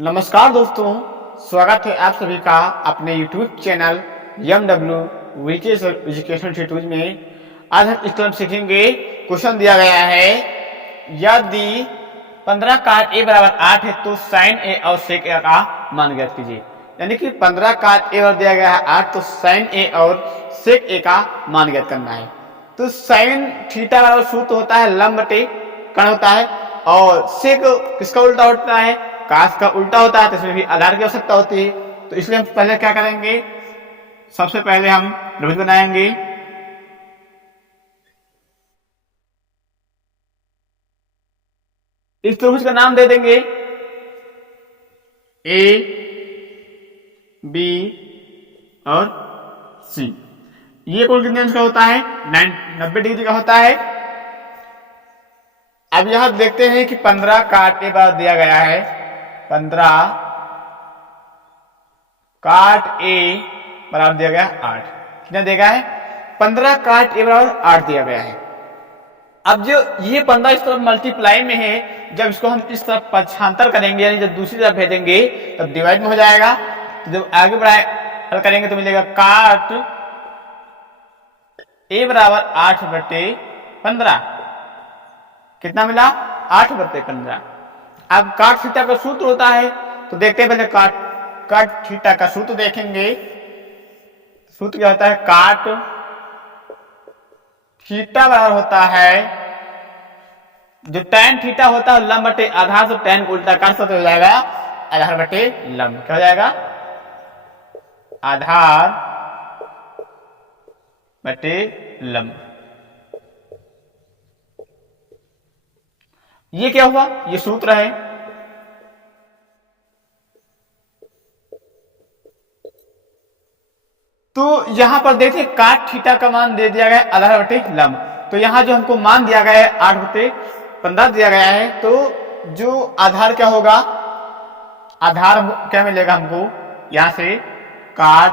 नमस्कार दोस्तों, स्वागत है आप सभी का अपने YouTube channel MW VKS education institute में। आज हम इस तरह सीखेंगे। क्वेश्चन दिया गया है, यदि 15 काट a बराबर 8 है तो साइन a और सेक a का मान ज्ञात कीजिए। यानी कि 15 काट a बराबर दिया गया है 8 तो साइन a और सेक a का मान ज्ञात करना है। तो साइन थीटा बराबर सूत्र होता है लंब बटे कर्ण होता है, और सेक किसका उल्टा होता है, काश का उल्टा होता है। तो इसमें भी आधार की आवश्यकता होती है। तो इसलिए हम पहले क्या करेंगे, सबसे पहले हम त्रिभुज बनाएंगे। इस त्रिभुज का नाम दे देंगे ए बी और सी। ये कोण कितने अंश का होता है, 90 डिग्री का होता है। अब यहां देखते हैं कि 15 काट के बाद दिया गया है, 15 काट ए बराबर दिया गया 8। कितना दिया गया है, 15 काट ए बराबर 8 दिया गया है। अब जो ये 15 इस तरफ मल्टीप्लाई में है, जब इसको हम इस तरफ पक्षांतर करेंगे यानी जब दूसरी तरफ भेजेंगे तब डिवाइड में हो जाएगा। तो जब आगे बढ़ाए हल करेंगे तो मिलेगा काट ए बराबर 8 बटे 15। कितना मिला, 8 बटे 15। अब काट थीटा का सूत्र होता है, तो देखते हैं पहले काट थीटा का सूत्र देखेंगे। सूत्र क्या होता है, काट थीटा बराबर होता है, जो tan थीटा होता है लंब बटे आधार, से tan को उल्टा कर सकते हो जाएगा आधार बटे लंब। क्या हो जाएगा, आधार बटे लंब। ये क्या हुआ, ये सूत्र है। तो यहां पर देखिए काट थीटा का मान दे दिया गया है आधार बटे लंब। तो यहां जो हमको मान दिया गया है 8 बटे 15 दिया गया है, तो जो आधार क्या होगा, आधार क्या मिलेगा हमको, यहां से काट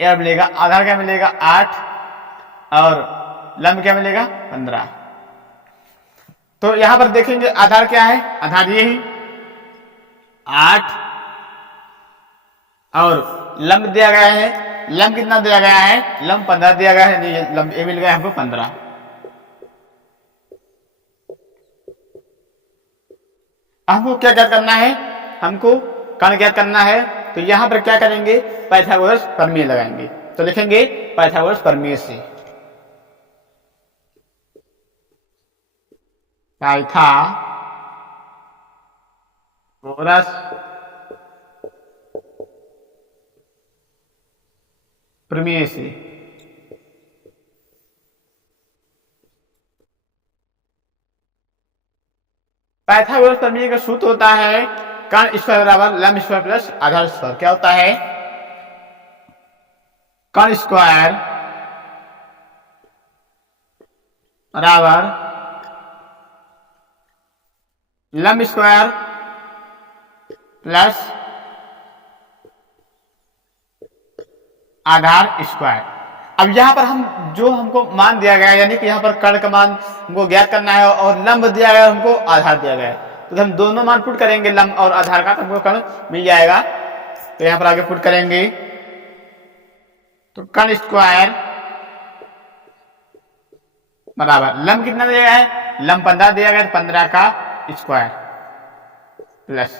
यह मिलेगा, आधार क्या मिलेगा 8 और लंब क्या मिलेगा 15। तो यहां पर देखेंगे आधार क्या है, आधार ये ही 8 और लंब दिया गया है। लंब कितना दिया गया है, लंब 15 दिया गया है। लंब ए मिल गया हमको 15। हमको क्या क्या करना है, हमको कर्ण ज्ञात करना है। तो यहां पर क्या करेंगे, पाइथागोरस प्रमेय लगाएंगे। तो लिखेंगे पाइथागोरस प्रमेय से, पाइथागोरस प्रमेय से पाइथागोरस प्रमेय का सूत्र होता है कर्ण स्क्वायर बराबर लंब स्क्वायर प्लस आधार स्क्वायर। क्या होता है, कर्ण स्क्वायर बराबर लंब स्क्वायर प्लस आधार स्क्वायर। अब यहां पर हम जो हमको मान दिया गया है, यानी कि यहां पर कर्ण का मान हमको ज्ञात करना है और लंब दिया गया है, हमको आधार दिया गया है। तो हम दोनों मान पुट करेंगे लंब और आधार का, तो हमको कर्ण मिल जाएगा। तो यहां पर आगे पुट करेंगे, तो कर्ण स्क्वायर बराबर लंब कितना दिया गया है, लंब 15 दिया गया है, 15 का स्क्वायर प्लस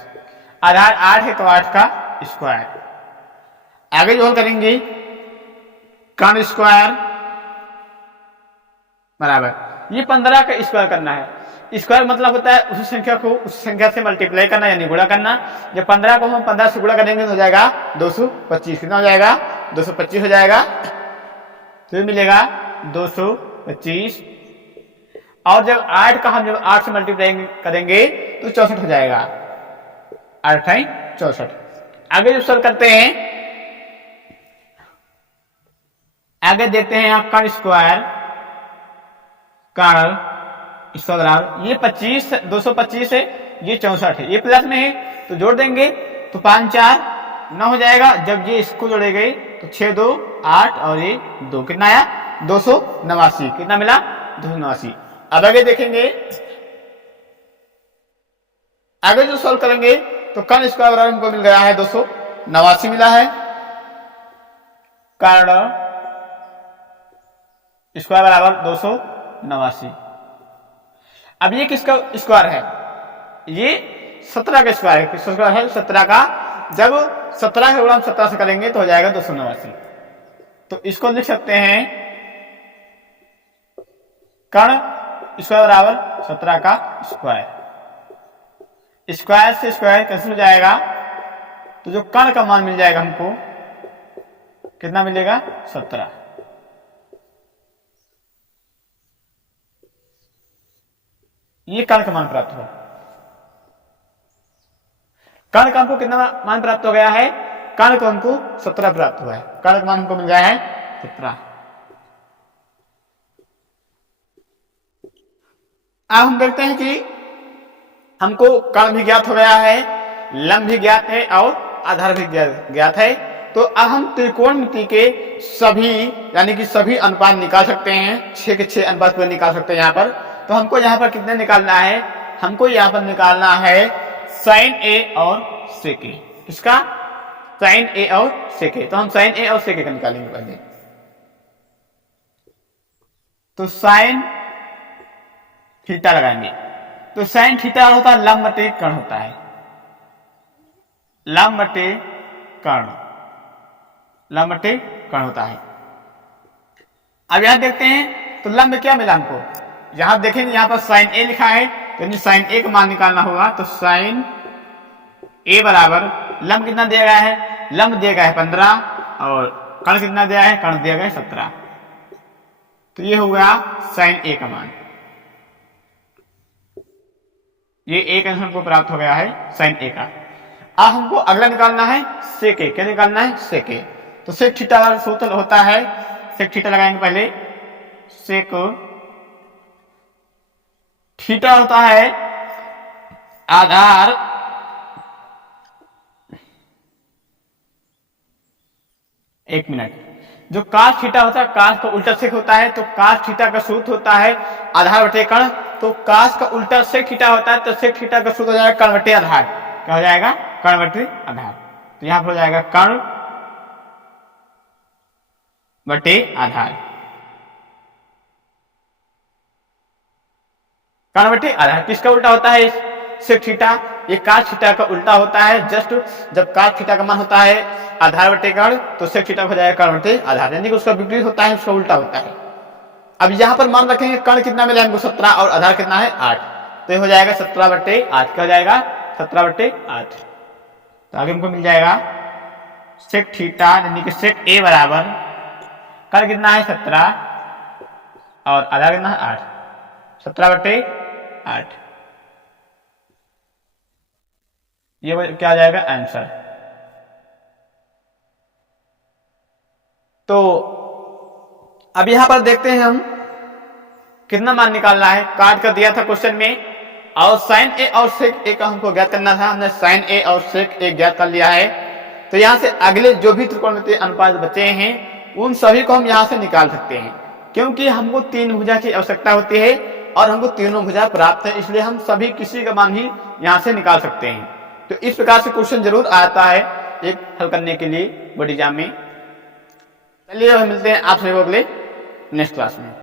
आधार 8 है तो 8 का स्क्वायर। आगे जो करेंगे कर्ण स्क्वायर बराबर ये 15 का स्क्वायर करना है। स्क्वायर मतलब होता है उस संख्या को उस संख्या से मल्टीप्लाई करना यानी गुणा करना। जब 15 को हम 15 से गुणा करेंगे तो हो जाएगा 225। कितना हो जाएगा, 225 हो जाएगा। तो मिलेगा 225। और जब 8 का हम जब 8 से मल्टीप्लाई करेंगे तो 64 हो जाएगा, 8 है 64। आगे जो सॉल्व करते हैं, आगे देखते हैं यहाँ कर्ण स्क्वायर बराबर ये 25 225 है, ये 64 है, ये प्लस में है तो जोड़ देंगे तो 5 4 9 हो जाएगा। जब ये इसको जोड़ेंगे तो 6 2 8 और ये 2, कितना आया 289। कितना मिला 289। अब आगे देखेंगे आगे जो सॉल्व करेंगे तो कर्ण स्क्वायर बराबर हमको मिल गया है 289 मिला है। कर्ण स्क्वायर बराबर 289। अब ये किसका स्क्वायर है? ये 17 का स्क्वायर है। किसका स्क्वायर है? 17 का। जब 17 का गुणा हम 17 से करेंगे तो हो जाएगा 289। तो इसको लिख सकते हैं कर्ण स्क्वायर बराबर 17 का स्क्वायर। स्क्वायर से स्क्वायर कैंसिल हो जाएगा, तो जो कर्ण का मान मिल जाएगा हमको कितना मिलेगा? 17। ये कर्ण का मान प्राप्त हुआ। कर्ण का हमको कितना मान प्राप्त हो गया है? कर्ण को हमको 17 प्राप्त हुआ है। कर्ण का मान हमको मिल गया है 17। अब हम देखते हैं कि हमको कर्ण भी ज्ञात हो गया है, लंब भी ज्ञात है और आधार भी ज्ञात है। तो अब हम त्रिकोणमिति के सभी यानी कि सभी अनुपात निकाल सकते हैं। 6 के 6 अनुपात को निकाल सकते हैं यहाँ पर। तो हमको यहाँ पर कितने निकालना है? हमको यहाँ पर निकालना है sin a और sec a। किसका? sin a और sec a। तो हम sin a और sec a का निकालेंगे पहले। तो sin थीटा लगाएंगे। तो sin थीटा होता है लंब बटे कर्ण होता है। लंब बटे कर्ण, लंब बटे कर्ण होता है। अब यहां देखते हैं तो लंब क्या मिला हमको? यहां देखेंगे यहाँ पर sin a लिखा है, तो sin a का मान निकालना होगा। तो sin a बराबर लंब कितना दिया गया है? लंब दिया गया है 15 और कर्ण कितना दिया है? कर्ण दिया गया है 17। तो ये होगा sin a का मान। ये एक आंसर को प्राप्त हो गया है sin a का। अब हमको अगला निकालना है sec a। क्या निकालना है? sec a। तो sec थीटा वाला सूत्र होता है, sec थीटा लगाएंगे पहले। sec थीटा होता है आधार एक मिनट, जो cos थीटा होता है cos का उल्टा sec होता है। तो cos थीटा का सूत्र होता है आधार बटे कर्ण। तो cos का उल्टा sec थीटा होता है, तो sec थीटा का सूत्र हो जाएगा कर्ण बटे आधार। क्या हो जाएगा? कर्ण बटे आधार। तो यहां पर हो जाएगा कर्ण बटे आधार। कर्ण बटे आधार किसका उल्टा होता है? sec theta. ये cos थीटा का उल्टा होता है। जस्ट जब cos थीटा का मान होता है आधार बटे कर्ण, तो sec थीटा हो जाएगा कर्ण बटे आधार, यानी कि उसका विपरीत होता है, उसका उल्टा होता है। अब यहां पर मान रखेंगे कर्ण कितना मिला हमको? 17 और आधार कितना है? 8। तो ये हो जाएगा 17 बटे 8। क्या हो जाएगा? 17 बटे 8। तो आगे हमको मिल जाएगा sec थीटा यानी कि sec a बराबर कर्ण कितना है? 17 और आधार कितना है? 8। 17 बटे 8। ये क्या आ जाएगा? आंसर। तो अब यहां पर देखते हैं हम कितना मान निकालना है। काट कर दिया था क्वेश्चन में, और sin a और sec a का हमको ज्ञात करना था। हमने sin a और sec a ज्ञात कर लिया है। तो यहां से अगले जो भी त्रिकोणमितीय अनुपात बचे हैं उन सभी को हम यहां से निकाल सकते हैं, क्योंकि हमको 3 भुजा की आवश्यकता होती है और हमको तीनों भुजा प्राप्त है, इसलिए हम सभी किसी का मान ही यहां से निकाल सकते हैं। तो इस प्रकार से क्वेश्चन जरूर आता है एक हल करने के लिए बोर्ड एग्जाम में। चलिए मिलते हैं आप सभी को अगले नेक्स्ट क्लास में।